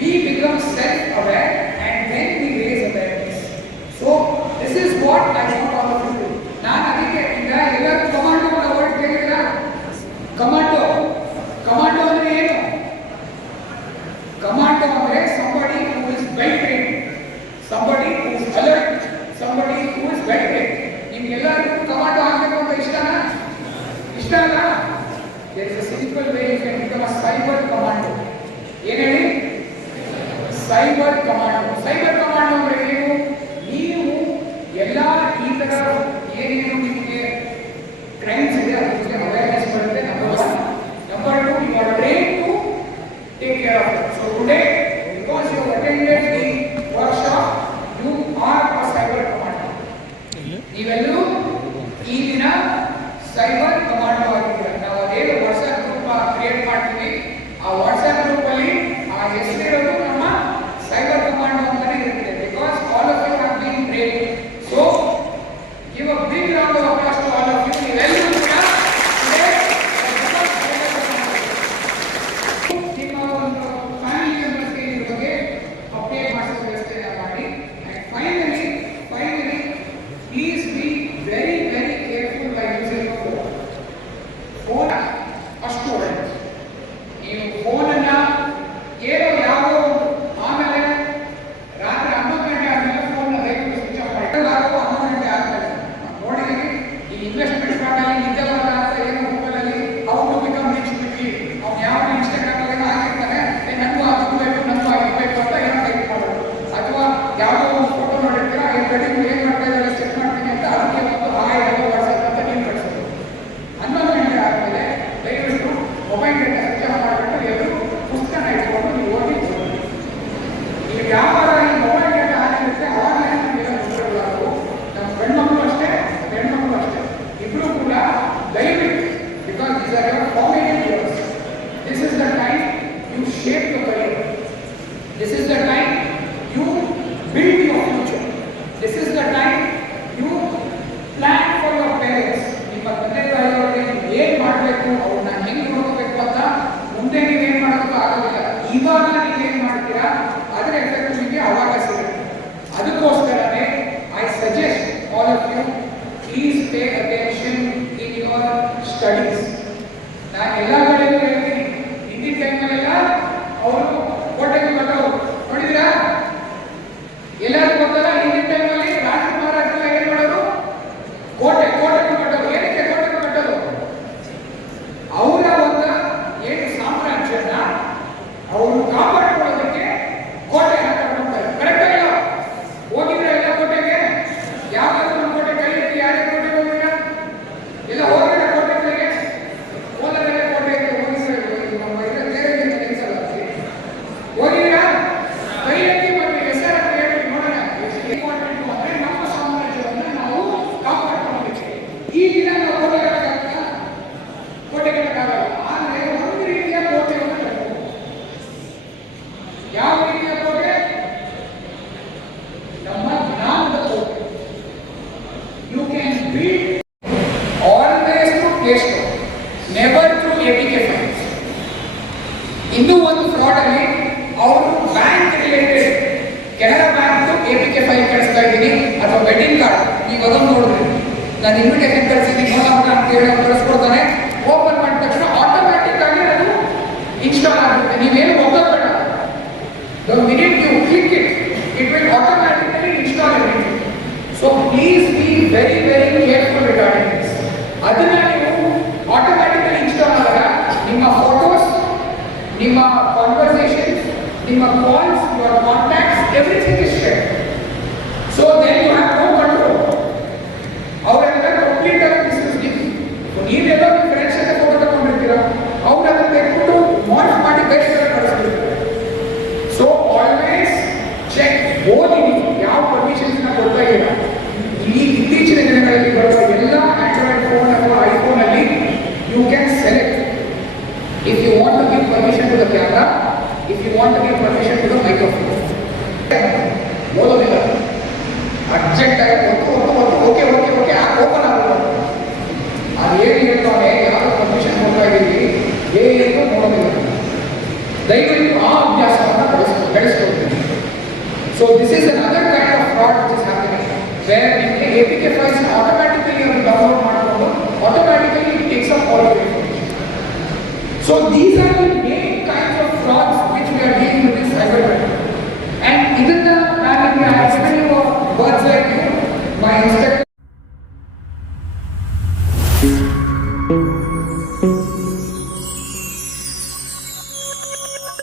we become self-aware cyber command cyber command ಅಂದ್ರೆ ಏನು? ನೀವು ಎಲ್ಲ ಈ ತರ ಏನೇನು ನಿಮಗೆ ಟ್ರೆಂಡ್ಸ್ ಇದೆ ಅದ್ರ ಬಗ್ಗೆ ಅವೇರ್ನೆಸ್ ಬರುತ್ತೆ. Number one number two you are train to take care of so today because you attended the workshop you are a cyber command ನೀವೆಲ್ಲರೂ ಈ ದಿನ ಸೈಬರ್ ಕಮಾಂಡೋ ಆಗಿದ್ದೀರಾ? ನಾವು ಅದೇ ವಾಟ್ಸ್ಆಪ್ ಗ್ರೂಪ್ ಕ್ರಿಯೇಟ್ ಮಾಡ್ತೀವಿ. ಆ ವಾಟ್ಸ್ಆಪ್ ಗ್ರೂಪ್ ಅಲ್ಲಿ ಆ ಹೆಸರು This is the ಇನ್ನೂ ಒಂದು ಫ್ರಾಡ್ ಅಲ್ಲಿ ಅವರು bank related Canara bank A P K file ಕಳಿಸ್ತಾ ಇದ್ದೀನಿ, ಅಥವಾ ವೆಡ್ಡಿಂಗ್ ಕಾರ್ಡ್ ನೀವು ಅದನ್ನು ನೋಡಿದ್ರಿ. ನಾನು ಇನ್ವಿಟೇಷನ್ ಕಳಿಸಿದ್ದೀನಿ. ಅಂತ ಹೇಳಿ ಕಳಿಸ್ಕೊಡ್ತಾನೆ. ಓಪನ್ ಮಾಡಿದ ತಕ್ಷಣ ಆಟೋಮ್ಯಾಟಿಕ್ ಆಗಿ ಅದು ಇನ್ಸ್ಟಾಲ್ ಆಗುತ್ತೆ ನೀವೇನು ಹೋಗೋಬೇಡ the minute you click it it will automatically install ಇರುತ್ತೆ so please be very very careful regarding this ಅದನ್ನ ನೀವು ಆಟೋಮ್ಯಾಟಿಕಲಿ ಇನ್ಸ್ಟಾಲ್ ಆದಾಗ ನಿಮ್ಮ ಫೋಟೋಸ್ ನಿಮ್ಮ ಕಾನ್ವರ್ಸೇಷನ್ಸ್ ನಿಮ್ಮ calls your contacts everything Likely to all India startups, that is totally. So this is another kind of fraud which is happening where the APK files automatically on download automatically it takes up all the information. So these are the